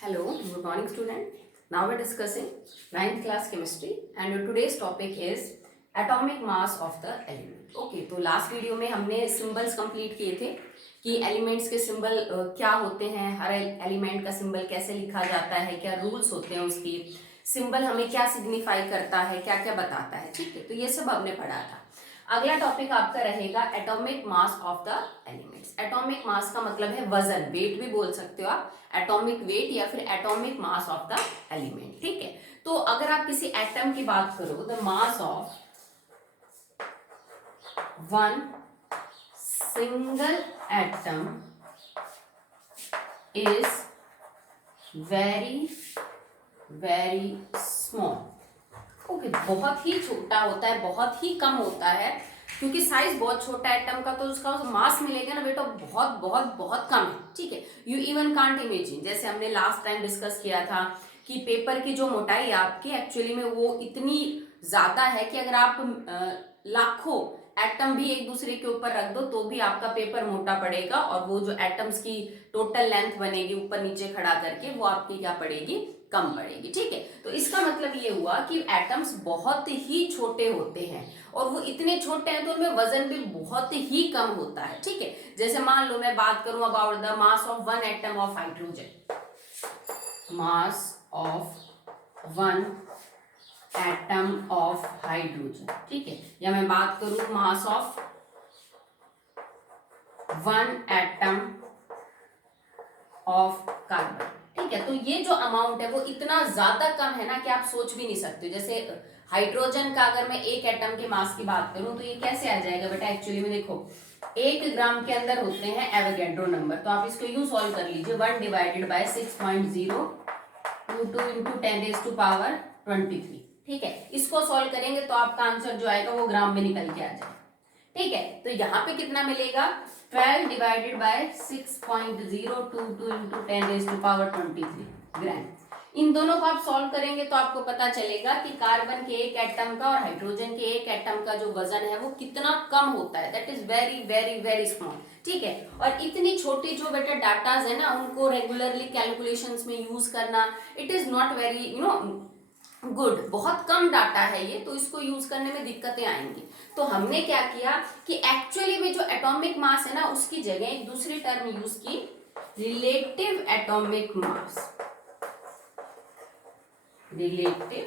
Hello, good morning student. Now we're discussing 9th class chemistry and today's topic is atomic mass of the element. Okay, तो last video में हमने symbols complete किए थे कि elements के symbol क्या होते हैं, हर एलिमेंट का सिंबल कैसे लिखा जाता है, क्या रूल्स होते हैं उसकी, सिंबल हमें क्या सिग्निफाई करता है, क्या क्या बताता है. ठीक है, तो ये सब हमने पढ़ा था. अगला टॉपिक आपका रहेगा atomic mass of the elements. Atomic mass का मतलब है वजन, वेट भी बोल सकते हो आप, एटॉमिक वेट या फिर atomic mass of the element. ठीक है, तो अगर आप किसी एटम की बात करो, the mass of one single atom is very very small. Okay, बहुत ही छोटा होता है, बहुत ही कम होता है, क्योंकि साइज बहुत छोटा है एटम का, तो उसका मास मिलेगा ना बेटा बहुत बहुत बहुत कम है. ठीक है, यू इवन कांट इमेजिन. जैसे हमने लास्ट टाइम डिस्कस किया था कि पेपर की जो मोटाई है आपकी एक्चुअली में वो इतनी ज्यादा है कि अगर आप लाखों एटम भी एक दूसरे के ऊपर रख दो तो भी आपका पेपर मोटा पड़ेगा, और वो जो एटम्स की टोटल लेंथ बनेगी ऊपर नीचे खड़ा करके वो आपकी क्या पड़ेगी, कम पड़ेगी. ठीक है, तो इसका मतलब ये हुआ कि एटम्स बहुत ही छोटे होते हैं, और वो इतने छोटे हैं तो उनमें वजन भी बहुत ही कम होता है. ठीक है, जैसे मान लो मैं बात करूं about the mass of one atom of hydrogen, mass of one atom of hydrogen. ठीक है, या मैं बात करूं मास of one atom of carbon. ठीक है, तो ये जो अमाउंट है वो इतना ज्यादा कम है ना कि आप सोच भी नहीं सकते. जैसे हाइड्रोजन का अगर मैं एक एटम के मास की बात करूं तो ये कैसे आ जाएगा बेटा, एक्चुअली में देखो 1 ग्राम के अंदर होते हैं एवोगैड्रो नंबर, तो आप इसको यूं सॉल्व कर लीजिए. 1 डिवाइडेड बाय 6.022 इंटू 10⁻23. ठीक है, इसको सॉल्व करेंगे तो आपका आंसर जो आएगा वो ग्राम में निकल के आ जाएगा. ठीक है, तो यहाँ पे कितना मिलेगा, 12 डिवाइडेड बाय 6.022 इंटू 10⁻23 ग्राम. इन दोनों को आप सॉल्व करेंगे तो आपको पता चलेगा कि कार्बन के एक एटम का और हाइड्रोजन के एक एटम का जो वजन है वो कितना कम होता है. That is very very very small. ठीक है, और इतनी छोटी जो बेटा डाटाज है ना उनको रेगुलरली कैलकुलेशंस में यूज करना, it is not very good. बहुत कम डाटा है ये, तो इसको यूज करने में दिक्कतें आएंगी. तो हमने क्या किया कि एक्चुअली में जो एटॉमिक मास है ना उसकी जगह एक दूसरी टर्म यूज की, रिलेटिव एटॉमिक मास. रिलेटिव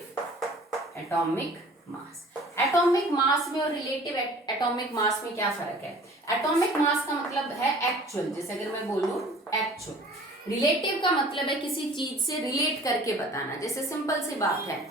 एटॉमिक मास. एटॉमिक मास में और रिलेटिव एटॉमिक मास में क्या फर्क है. एटॉमिक मास का मतलब है एक्चुअल, जैसे अगर मैं बोलूं एक्चुअल. रिलेटिव का मतलब है किसी चीज से रिलेट करके बताना. जैसे सिंपल सी बात है,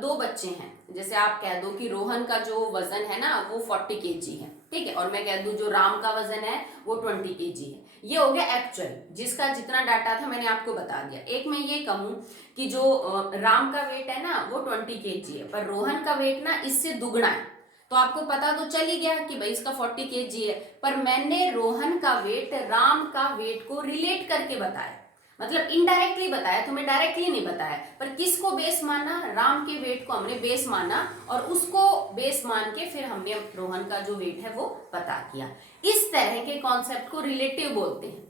दो बच्चे हैं, जैसे आप कह दो कि रोहन का जो वजन है ना वो 40 kg है. ठीक है, और मैं कह दूं जो राम का वजन है वो 20 kg है. ये हो गया एक्चुअल, जिसका जितना डाटा था मैंने आपको बता दिया. एक मैं ये कहूं कि जो राम का वेट है ना वो 20 kg है, पर रोहन का वेट ना इससे दुगना है, तो आपको पता तो चल ही गया कि भाई इसका 40 kg है, पर मैंने रोहन का वेट राम का वेट को रिलेट करके बताया, मतलब इनडायरेक्टली बताया, तुम्हें डायरेक्टली नहीं बताया. पर किसको बेस माना, राम के वेट को हमने बेस माना, और उसको बेस मान के फिर हमने रोहन का जो वेट है वो पता किया. इस तरह के कॉन्सेप्ट को रिलेटिव बोलते हैं.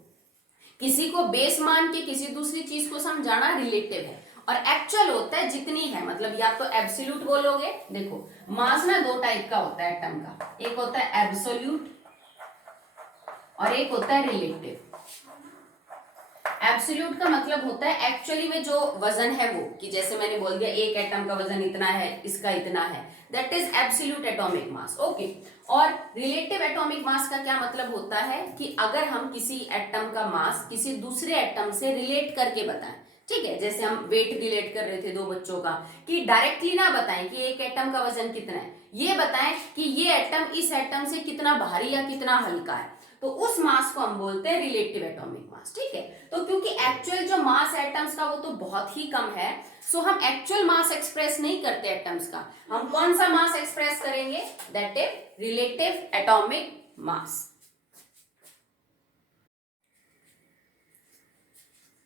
किसी को बेस मान के किसी दूसरी चीज को समझाना रिलेटिव है, और एक्चुअल होता है जितनी है, मतलब या तो एब्सोल्यूट बोलोगे. देखो मास ना दो टाइप का होता है एटम का, एक होता है एब्सोल्यूट और एक होता है रिलेटिव. एब्सोल्यूट का मतलब होता है एक्चुअली में जो वजन है वो, कि जैसे मैंने बोल दिया एक एटम का वजन इतना है, इसका इतना है, that is absolute atomic mass. Okay, और रिलेटिव एटॉमिक मास का क्या मतलब होता है कि अगर हम किसी एटम का मास किसी दूसरे एटम से रिलेट करके बताएं. ठीक है, जैसे हम वेट रिलेट कर रहे थे दो बच्चों का, कि डायरेक्टली ना बताएं कि एक एटम का वजन कितना है, ये बताएं कि ये एटम इस एटम से कितना भारी या कितना हल्का है, तो उस मास को हम बोलते हैं रिलेटिव एटॉमिक मास. ठीक है, तो क्योंकि एक्चुअल जो मास एटम्स का वो तो बहुत ही कम है, सो हम एक्चुअल मास एक्सप्रेस नहीं करते एटम्स का. हम कौन सा मास एक्सप्रेस करेंगे, that is relative atomic mass.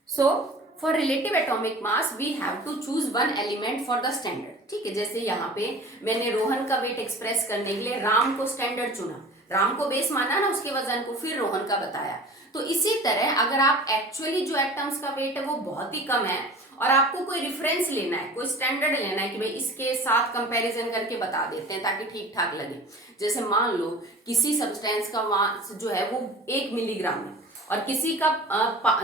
So for relative atomic mass we have to choose one element for the standard. ठीक है, जैसे यहाँ पे मैंने रोहन का वेट एक्सप्रेस करने के लिए राम को स्टैंडर्ड चुना. राम को बेस माना ना उसके वजन को, फिर रोहन का बताया। तो इसी तरह अगर आप एक्चुअली जो एटम्स का वेट है वो बहुत ही कम है और आपको कोई रेफरेंस लेना है, कोई स्टैंडर्ड लेना है कि भाई इसके साथ कंपैरिजन करके बता देते हैं ताकि ठीक ठाक लगे। जैसे मान लो किसी सब्सटेंस का मास जो है वो 1 मिलीग्राम है और किसी का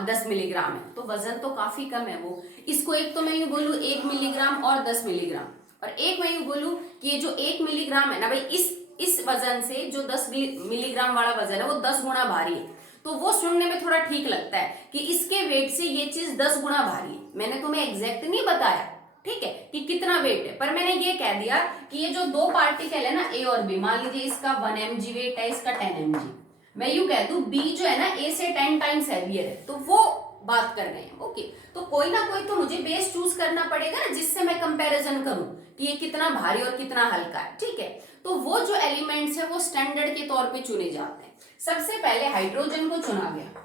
10 मिलीग्राम है, तो वजन तो काफी कम है वो। इसको एक तो मैं यूं बोलूं 1 मिलीग्राम और 10 मिलीग्राम, और एक मैं यूं बोलूं कि ये जो 1 मिलीग्राम है ना भाई, इस वजन से जो 10 मिलीग्राम वाला वजन है वो 10 गुना भारी है। तो वो सुनने में थोड़ा ठीक लगता है कि इसके वेट से ये चीज 10 गुना भारी है। मैंने तुम्हें एग्जैक्ट नहीं बताया, ठीक है, कि कितना वेट है, पर मैंने ये कह दिया कि ये जो दो पार्टिकल है ना ए और बी, मान लीजिए इसका 1 mg वेट है, इसका 10 mg, मैं यूं कह दूं बी जो है ना ए से 10 टाइम्स हैवियर है, तो वो बात कर रहे हैं। ओके, तो कोई ना कोई तो मुझे बेस चूज करना पड़ेगा ना जिससे मैं कंपैरिजन करूं कि ये कितना भारी और कितना हल्का है, ठीक है। तो वो जो एलिमेंट्स है वो स्टैंडर्ड के तौर पे चुने जाते हैं। सबसे पहले हाइड्रोजन को चुना गया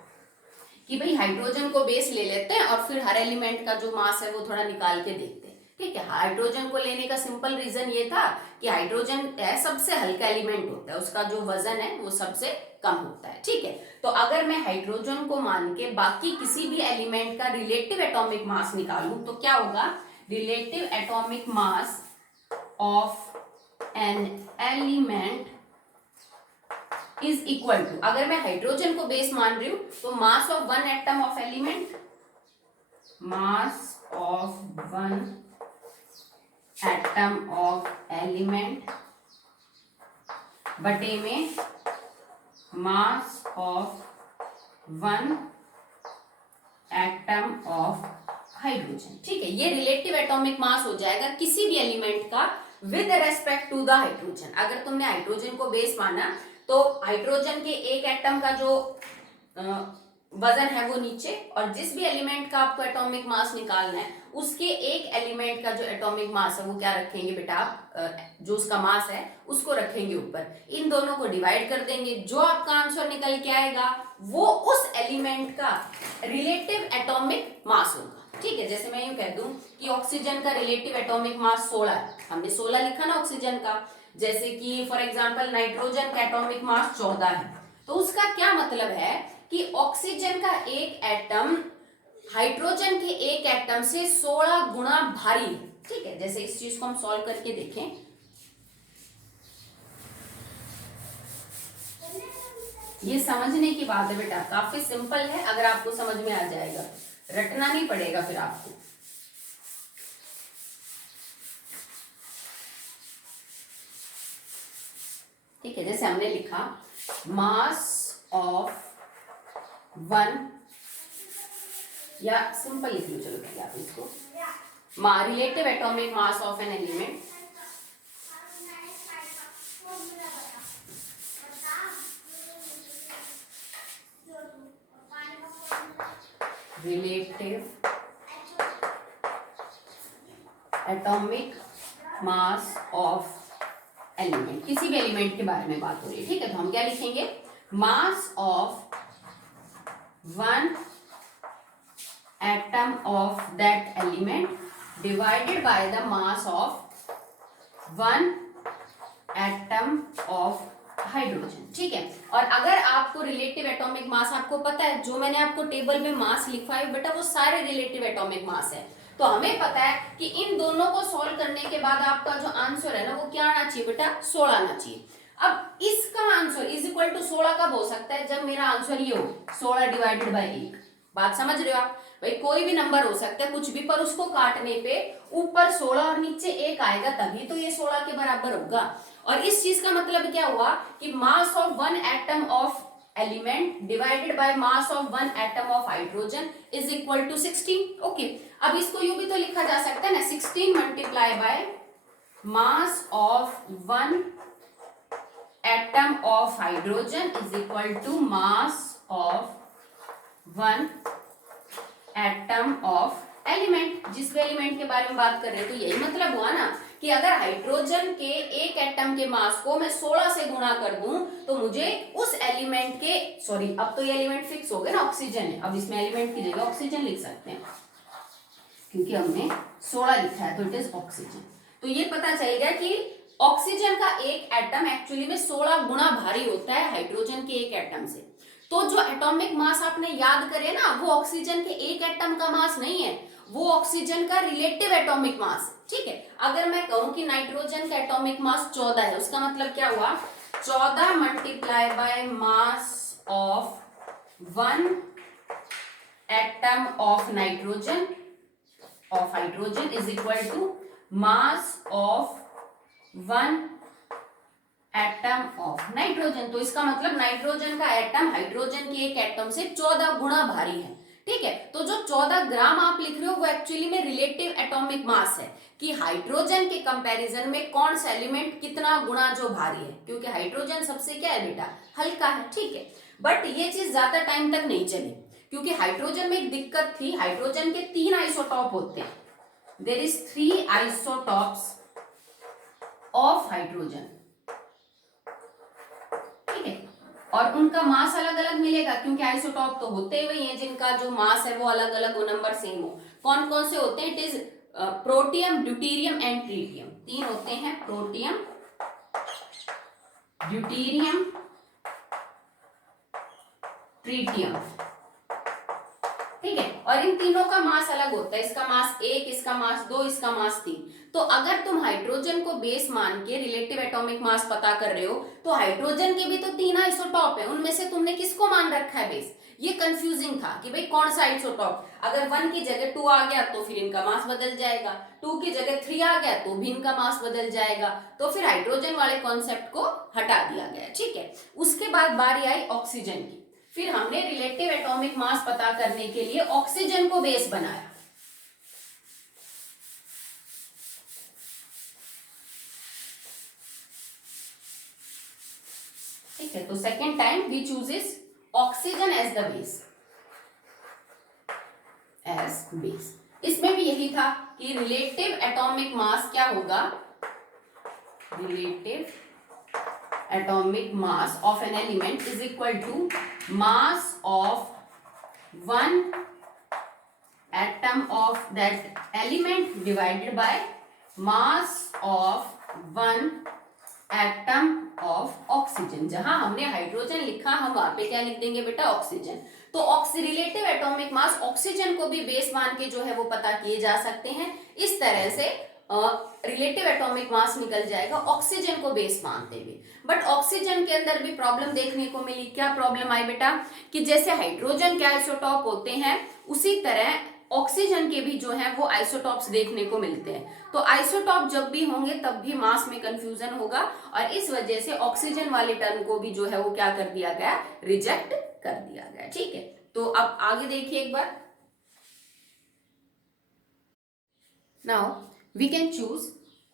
कि भाई हाइड्रोजन को बेस ले लेते हैं और फिर हर एलिमेंट का जो मास है वो थोड़ा निकाल के देखते हैं, ठीक है। हाइड्रोजन को लेने का सिंपल रीजन ये था कि हाइड्रोजन है सबसे हल्का एलिमेंट होता है, उसका जो वजन है वो सबसे कम होता है, ठीक है। तो अगर मैं हाइड्रोजन को मान के बाकी किसी भी एलिमेंट का रिलेटिव एटॉमिक मास निकालूं तो क्या होगा, relative atomic mass of an element is equal to, अगर मैं हाइड्रोजन को बेस मान रही हूं तो mass of one atom of element, mass of one atom of element बटे में mass of one atom of hydrogen, ठीक है। ये रिलेटिव एटॉमिक मास हो जाएगा किसी भी एलिमेंट का with respect to the hydrogen. अगर तुमने हाइड्रोजन को बेस माना तो हाइड्रोजन के एक एटम का जो वजन है वो नीचे, और जिस भी एलिमेंट का आपको एटॉमिक मास निकालना है उसके एक एलिमेंट का जो एटॉमिक मास है वो क्या रखेंगे बेटा आप, जो उसका मास है उसको रखेंगे ऊपर, इन दोनों को डिवाइड कर देंगे, जो आपका आंसर निकल के आएगा वो उस एलिमेंट का रिलेटिव एटॉमिक मास होगा, ठीक है। जैसे मैं यूं कह दूं कि ऑक्सीजन का रिलेटिव एटॉमिक मास 16 है, हमने 16 लिखा ना ऑक्सीजन का। जैसे कि फॉर एग्जांपल नाइट्रोजन का एटॉमिक मास 14 है, तो उसका क्या मतलब है कि ऑक्सीजन का एक एटम हाइड्रोजन के एक एटम से 16 गुना भारी है, ठीक है। जैसे इस चीज को हम सॉल्व करके देखें, ये समझने की बात है बेटा, काफी सिंपल है, अगर आपको समझ में आ जाएगा, रटना नहीं पड़ेगा फिर आपको। ठीक है, जैसे हमने लिखा मास ऑफ वन, या सिंपल लिख लो, चलो भैया आप इसको, relative atomic mass of an element relative atomic mass of element, किसी भी एलिमेंट के बारे में बात हो रही है, ठीक है। तो हम क्या लिखेंगे, मास of one atom of that element divided by the mass of one atom of hydrogen, ठीक है। और अगर आपको रिलेटिव एटॉमिक मास आपको पता है, जो मैंने आपको टेबल में मास लिखा है बेटा वो सारे रिलेटिव एटॉमिक मास है, तो हमें पता है कि इन दोनों को सॉल्व करने के बाद आपका जो आंसर है ना वो क्या आना चाहिए बेटा, 16 आना चाहिए। अब इसका आंसर इज इक्वल टू 16 कब हो सकता है, जब मेरा आंसर ये हो 16 डिवाइडेड बाय 1। बात समझ रहे हो आप भाई, कोई भी नंबर हो सकता है कुछ भी, पर उसको काटने पे ऊपर 16 और नीचे 1 आएगा, तभी तो ये 16 के बराबर होगा। और इस चीज का मतलब क्या हुआ कि mass of one atom of element divided by mass of one atom of hydrogen is equal to 16। Okay, अब इसको यूं भी तो लिखा जा सकता है ना, 16 multiply by mass of one atom of hydrogen is equal to mass of one atom of element, जिस भी एलिमेंट के बारे में बात कर रहे हैं। तो यही मतलब हुआ ना कि अगर हाइड्रोजन के एक एटम के मास को मैं 16 से गुणा कर दूं तो मुझे उस एलिमेंट के, सॉरी अब तो ये एलिमेंट फिक्स हो गया ना, ऑक्सीजन है, अब इसमें एलिमेंट की जगह ऑक्सीजन लिख सकते हैं क्योंकि हमने 16 लिखा है तो इट इज ऑक्सीजन। तो ये पता चल गया कि ऑक्सीजन का एक एटम एक्चुअली में 16 गुना भारी होता है हाइड्रोजन के एक एटम से। तो जो एटॉमिक मास आपने याद करे ना, वो ऑक्सीजन के एक एटम का मास नहीं है, वो ऑक्सीजन का रिलेटिव एटॉमिक मास है। ठीक है, अगर मैं कहूं कि नाइट्रोजन का एटॉमिक मास 14 है, उसका मतलब क्या हुआ, 14 multiply by mass of 1 atom of nitrogen of hydrogen is equal to mass of 1 atom of nitrogen. तो इसका मतलब नाइट्रोजन का एटम हाइड्रोजन के एक एटम से 14 गुना भारी है। ठीक है, तो जो 14 ग्राम आप लिख रहे हो वो एक्चुअली में रिलेटिव एटॉमिक मास है कि हाइड्रोजन के कंपैरिजन में कौन सा एलिमेंट कितना गुना जो भारी है, क्योंकि हाइड्रोजन सबसे क्या है बेटा, हल्का है। ठीक है, बट ये चीज ज्यादा टाइम तक नहीं चली, क्योंकि हाइड्रोजन में एक दिक्कत थी, हाइड्रोजन के 3 आइसोटॉप होते हैं, there is 3 isotopes of hydrogen. ठीक है, और उनका मास अलग अलग मिलेगा, क्योंकि आइसोटॉप तो होते ही हैं जिनका जो मास है वो अलग अलग हो, नंबर सेम हो। कौन कौन से होते हैं, it is protium, deuterium and tritium. 3 होते हैं, प्रोटियम, ड्यूटेरियम, ट्रिटियम। ठीक है, और इन तीनों का मास अलग होता है, इसका मास 1, इसका मास 2, इसका मास 3। तो अगर तुम हाइड्रोजन को बेस मान के रिलेटिव एटॉमिक मास पता कर रहे हो, तो हाइड्रोजन के भी तो 3 आइसोटॉप है, उनमें से तुमने किसको मान रखा है बेस। ये कंफ्यूजिंग था कि भाई कौन सा आइसोटॉप, अगर 1 की जगह 2 आ गया तो फिर इनका मास बदल जाएगा, 2 की जगह 3 आ गया तो भी इनका मास बदल जाएगा, तो फिर हाइड्रोजन वाले कॉन्सेप्ट को हटा दिया गया। ठीक है, उसके बाद बारी आई ऑक्सीजन की, फिर हमने रिलेटिव एटॉमिक मास पता करने के लिए ऑक्सीजन को बेस बनाया। ठीक है, तो second time we chooses oxygen as the base. इसमें भी यही था कि रिलेटिव एटॉमिक मास क्या होगा, relative atomic mass of an element is equal to mass of 1 atom of that element divided by mass of 1 atom of oxygen। जहां हमने hydrogen लिखा हम वहां पे क्या लिख देंगे बेटा, ऑक्सीजन। तो रिलेटिव एटॉमिक मास ऑक्सीजन को भी बेस मान के जो है वो पता किए जा सकते हैं। इस तरह से रिलेटिव एटॉमिक मास निकल जाएगा ऑक्सीजन को बेस मानते हुए। बट ऑक्सीजन के अंदर भी प्रॉब्लम देखने को मिली। क्या प्रॉब्लम आई बेटा, कि जैसे हाइड्रोजन के आइसोटॉप होते हैं उसी तरह ऑक्सीजन के भी जो है वो आइसोटॉप्स देखने को मिलते हैं। तो आइसोटॉप जब भी होंगे तब भी मास में कंफ्यूजन होगा, और इस वजह से ऑक्सीजन वाले टर्म को भी जो है वो क्या कर दिया गया, रिजेक्ट कर दिया गया। ठीक है, तो अब आगे देखिए एक बार। Now we can choose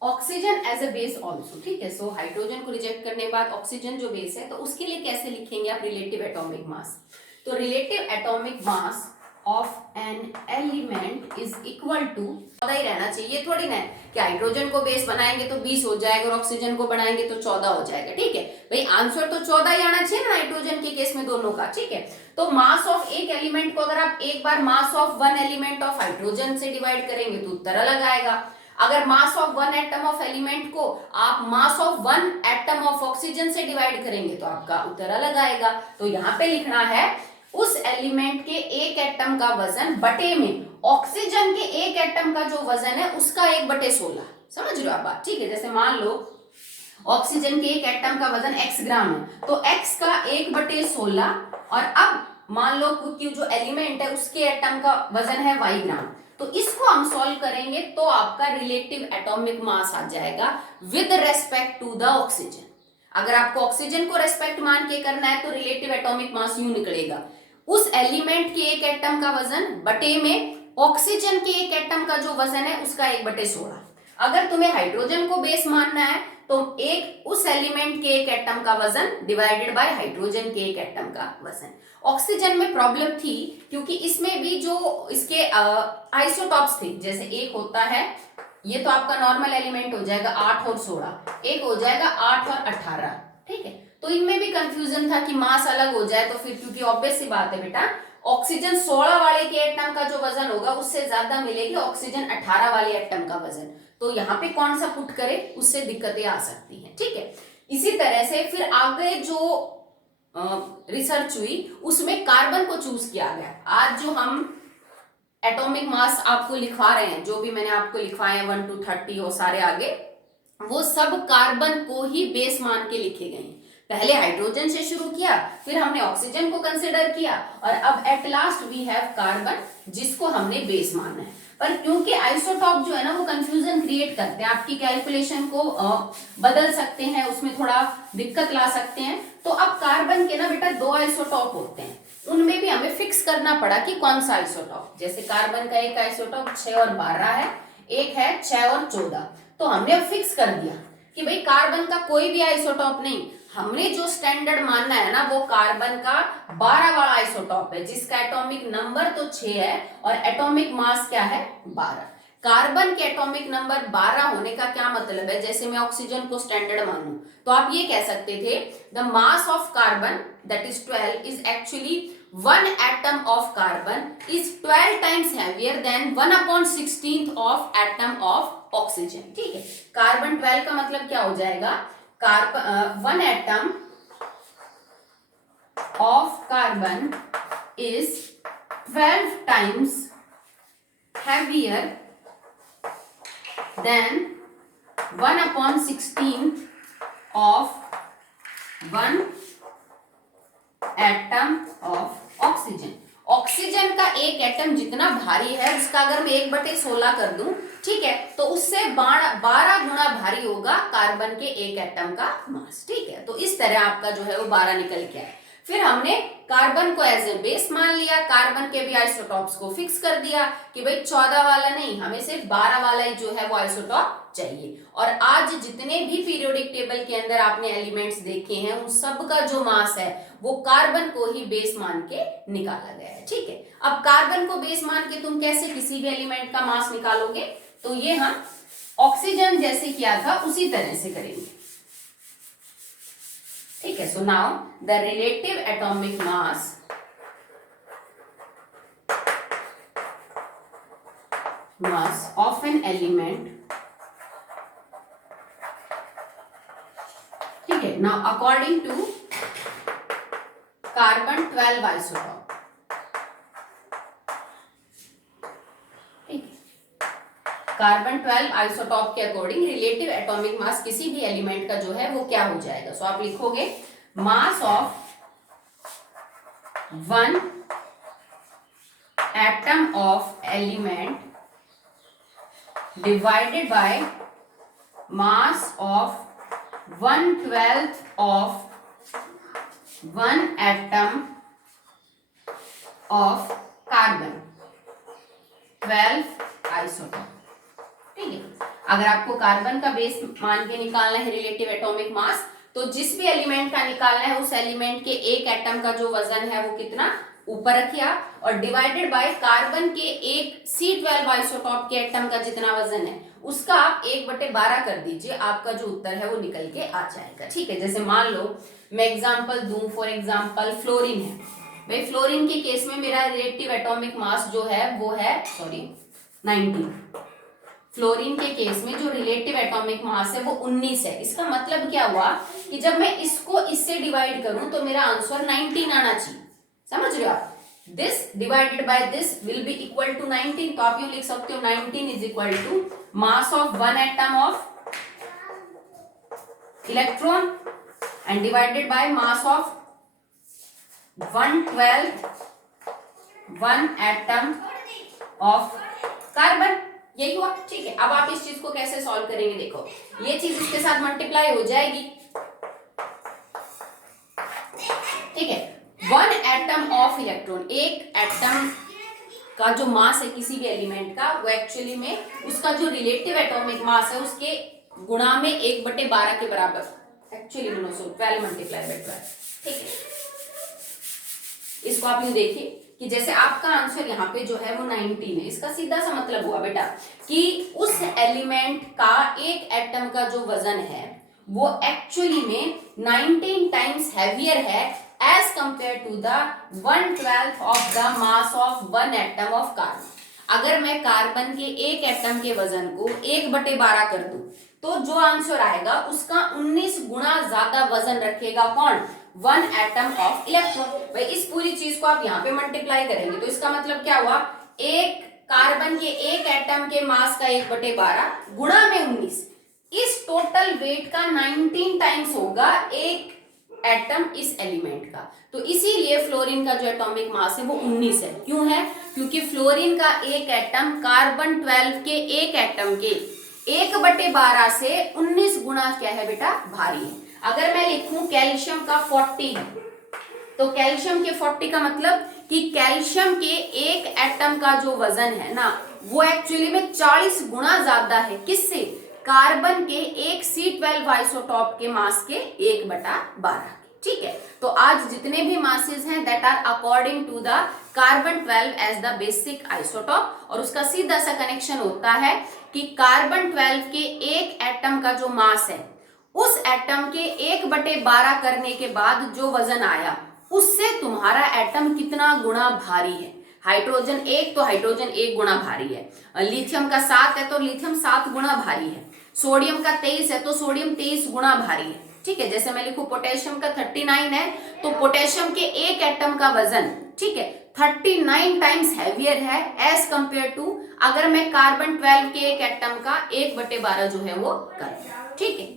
oxygen as a base also. ठीक है, सो हाइड्रोजन को रिजेक्ट करने के बाद ऑक्सीजन जो बेस है, तो उसके लिए कैसे लिखेंगे आप रिलेटिव एटॉमिक मास। तो relative atomic mass of an element is equal to 14 ही रहना चाहिए, थोड़ी ना कि हाइड्रोजन को बेस बनाएंगे तो 20 हो जाएगा और ऑक्सीजन को बनाएंगे तो 14 हो जाएगा। ठीक है भाई, आंसर तो 14 ही आना चाहिए ना नाइट्रोजन के केस में दोनों का। ठीक है, तो मास ऑफ एक एलिमेंट को अगर आप एक बार mass of 1 element of hydrogen से डिवाइड करेंगे तो उत्तर अलग आएगा। अगर mass of 1 atom of element को आप mass of 1 atom of oxygen से डिवाइड करेंगे तो आपका उत्तर अलग आएगा। तो यहाँ पे लिखना है उस एलिमेंट के एक एटम का वजन बटे में ऑक्सीजन के एक एटम का जो वजन है उसका 1/16। समझ रहे हो आप बात। ठीक है, जैसे मान लो ऑक्सीजन के एक एटम का वजन x ग्राम है, तो x का 1/16, और अब मान लो कि जो एलिमेंट है उसके एटम का वजन है y ग्राम, तो इसको हम सॉल्व करेंगे तो आपका रिलेटिव एटॉमिक मास आ जाएगा with respect to the oxygen. अगर आपको ऑक्सीजन को रेस्पेक्ट मान के करना है तो रिलेटिव एटॉमिक मास यूं निकलेगा, उस एलिमेंट के एक एटम का वजन बटे में ऑक्सीजन के एक एटम का जो वजन है उसका 1/16। अगर तुम्हें हाइड्रोजन को बेस मानना है तो एक उस एलिमेंट के एक एटम का वजन डिवाइडेड बाय हाइड्रोजन के एक एटम का वजन। ऑक्सीजन में प्रॉब्लम थी क्योंकि इसमें भी जो इसके आइसोटॉप्स थे, जैसे एक होता है, ये तो आपका नॉर्मल एलिमेंट हो जाएगा 8 और 16, एक हो जाएगा 8 और 18। ठीक है, तो इनमें भी कंफ्यूजन था कि मास अलग हो जाए तो फिर, क्योंकि ऑब्वियस सी बात है बेटा ऑक्सीजन 16 वाले के एटम का जो वजन होगा उससे ज्यादा मिलेगी ऑक्सीजन 18 वाले एटम का वजन। तो यहाँ पे कौन सा पुट करे, उससे दिक्कतें आ सकती हैं, ठीक है। इसी तरह से फिर आगे जो रिसर्च हुई उसमें कार्बन को चूज किया गया। आज जो हम एटॉमिक मास आपको लिखवा रहे हैं, जो भी मैंने आपको लिखवाए हैं 1 to 30 और सारे आगे, वो सब कार्बन को ही बेस मान के लिखे गए हैं। पहले हाइड्रोजन से शुरू किया, फिर हमने ऑक्सीजन को कंसिडर किया और अब at last we have carbon, जिसको हमने बेस माना है। पर क्योंकि आइसोटॉप जो है ना वो कंफ्यूजन क्रिएट करते हैं, आपकी कैलकुलेशन को बदल सकते हैं, उसमें थोड़ा दिक्कत ला सकते हैं। तो अब कार्बन के ना बेटा 2 आइसोटॉप होते हैं, उनमें भी हमें फिक्स करना पड़ा कि कौन सा आइसोटॉप। जैसे कार्बन का एक आइसोटॉप 6 और 12 है, एक है 6 और 14। तो हमने अब फिक्स कर दिया कि भाई कार्बन का कोई भी आइसोटॉप नहीं, हमने जो स्टैंडर्ड मानना है ना वो कार्बन का 12 वाला आइसोटॉप है, जिसका एटॉमिक नंबर तो 6 है और एटॉमिक मास क्या है 12। कार्बन के एटॉमिक नंबर 12 होने का क्या मतलब है, जैसे मैं ऑक्सीजन को स्टैंडर्ड मानूं तो आप ये कह सकते थे the mass of carbon that is 12 is actually 1 atom of carbon is 12 times heavier than 1/16 of atom of oxygen। ठीक है, कार्बन 12 का मतलब क्या हो जाएगा, carbon 1 atom of carbon is 12 times heavier than 1/16 of 1 atom of oxygen. Oxygen का एक atom जितना भारी है उसका अगर मैं 1/16 कर दूं, ठीक है, तो उससे 12 गुना भारी होगा कार्बन के एक एटम का मास। ठीक है, तो इस तरह आपका जो है वो 12 निकल के आए। फिर हमने कार्बन को एज ए बेस मान लिया, कार्बन के भी आइसोटॉप्स को फिक्स कर दिया कि भाई 14 वाला नहीं, हमें सिर्फ 12 वाला ही जो है वो आइसोटॉप चाहिए। और आज जितने भी पीरियोडिक टेबल के अंदर आपने एलिमेंट्स देखे हैं उन सब का जो मास है वो कार्बन को ही बेस मान के निकाला गया है। ठीक है, अब कार्बन को बेस मान के तुम कैसे किसी भी एलिमेंट का मास निकालोगे, तो ये हम ऑक्सीजन जैसे किया था उसी तरह से करेंगे। ठीक है, so now the relative atomic mass of an element, ठीक है, now according to carbon 12 isotope, carbon 12 isotope के अकॉर्डिंग रिलेटिव एटॉमिक मास किसी भी एलिमेंट का जो है वो क्या हो जाएगा। सो आप लिखोगे मास of 1 atom of element divided by mass of 1/12 of 1 atom of carbon 12 isotope. ठीक है, अगर आपको कार्बन का बेस मान के निकालना है रिलेटिव एटॉमिक मास, तो जिस भी एलिमेंट का निकालना है उस एलिमेंट के एक एटम का जो वजन है वो कितना ऊपर रखिया और डिवाइडेड बाय कार्बन के एक C12 आइसोटॉप के एटम का जितना वजन है उसका आप 1/12 कर दीजिए, आपका जो उत्तर है वो निकल के आ जाएगा। ठीक है, जैसे मान लो मैं एग्जांपल दूं, फॉर एग्जांपल फ्लोरीन है, भाई फ्लोरीन के केस में मेरा रिलेटिव एटॉमिक मास जो है वो है 19। फ्लोरीन के केस में जो रिलेटिव एटॉमिक मास है वो 19 है। इसका मतलब क्या हुआ कि जब मैं इसको इससे डिवाइड करूं तो मेरा आंसर 19 आना चाहिए। समझ रहे हो आप, this divided by this will be equal to 19। तो आप यूं लिख सकते हो 19 is equal to mass of 1 atom of electron and divided by mass of 1/12 1 atom of carbon. यही हुआ। ठीक है, अब आप इस चीज को कैसे सॉल्व करेंगे, देखो ये चीज इसके साथ मल्टीप्लाई हो जाएगी। ठीक है, 1 एटम ऑफ इलेक्ट्रॉन, एक एटम का जो मास है किसी भी एलिमेंट का वो एक्चुअली में उसका जो रिलेटिव एटॉमिक मास है उसके गुणा में 1/12 के बराबर, एक्चुअली 12 मल्टीप्लाई बाय 12। ठीक है, इसको आप यूं देखिए कि जैसे आपका आंसर यहाँ पे जो है वो 19 है, इसका सीधा सा मतलब हुआ बेटा कि उस एलिमेंट का एक एटम का जो वजन है वो एक्चुअली में 19 टाइम्स हैवियर है as compare to the 1/12 of the mass of one atom of carbon. अगर मैं कार्बन के एक एटम के वजन को 1/12 कर दूं तो जो आंसर आएगा उसका 19 गुना ज्यादा वजन रखेगा कौन? One atom of electron. भाई इस पूरी चीज को आप यहाँ पे मल्टीप्लाई करेंगे तो इसका मतलब क्या हुआ? एक कार्बन के एक एटम के मास का 1/12 गुणा में 19, इस टोटल वेट का 19 टाइम्स होगा एक एटम इस एलिमेंट का। तो इसीलिए फ्लोरीन का जो एटॉमिक मास है वो 19 है। क्यों है? क्योंकि फ्लोरीन का एक एटम कार्बन 12 के एक एटम के 1/12 से 19 गुना क्या है बेटा? भारी है। अगर मैं लिखूं कैल्शियम का 40, तो कैल्शियम के 40 का मतलब कि कैल्शियम के एक एटम का जो वजन है ना वो एक्चुअली में 40 गुना ज्यादा है। किससे? कार्बन के एक C12 आइसोटॉप के मास के 1/12। ठीक है, तो आज जितने भी मासेस हैं that are according to the carbon 12 as the basic isotope, और उसका सीधा सा कनेक्शन होता है कि कार्बन 12 के एक एटम का जो मास है उस एटम के 1/12 करने के बाद जो वजन आया उससे तुम्हारा एटम कितना गुना भारी है। हाइड्रोजन 1 तो हाइड्रोजन 1 गुना भारी है, लिथियम का 7 है तो लिथियम 7 गुना भारी है, सोडियम का 23 है तो सोडियम 23 गुना भारी है। ठीक है, जैसे मैं लिखूं पोटेशियम का 39 है तो पोटेशियम के एक एटम का वजन, ठीक है, 39 टाइम्स हैवियर है एज कंपेयर टू अगर मैं कार्बन 12 के एक एटम का 1/12 जो है वो कर। ठीक है,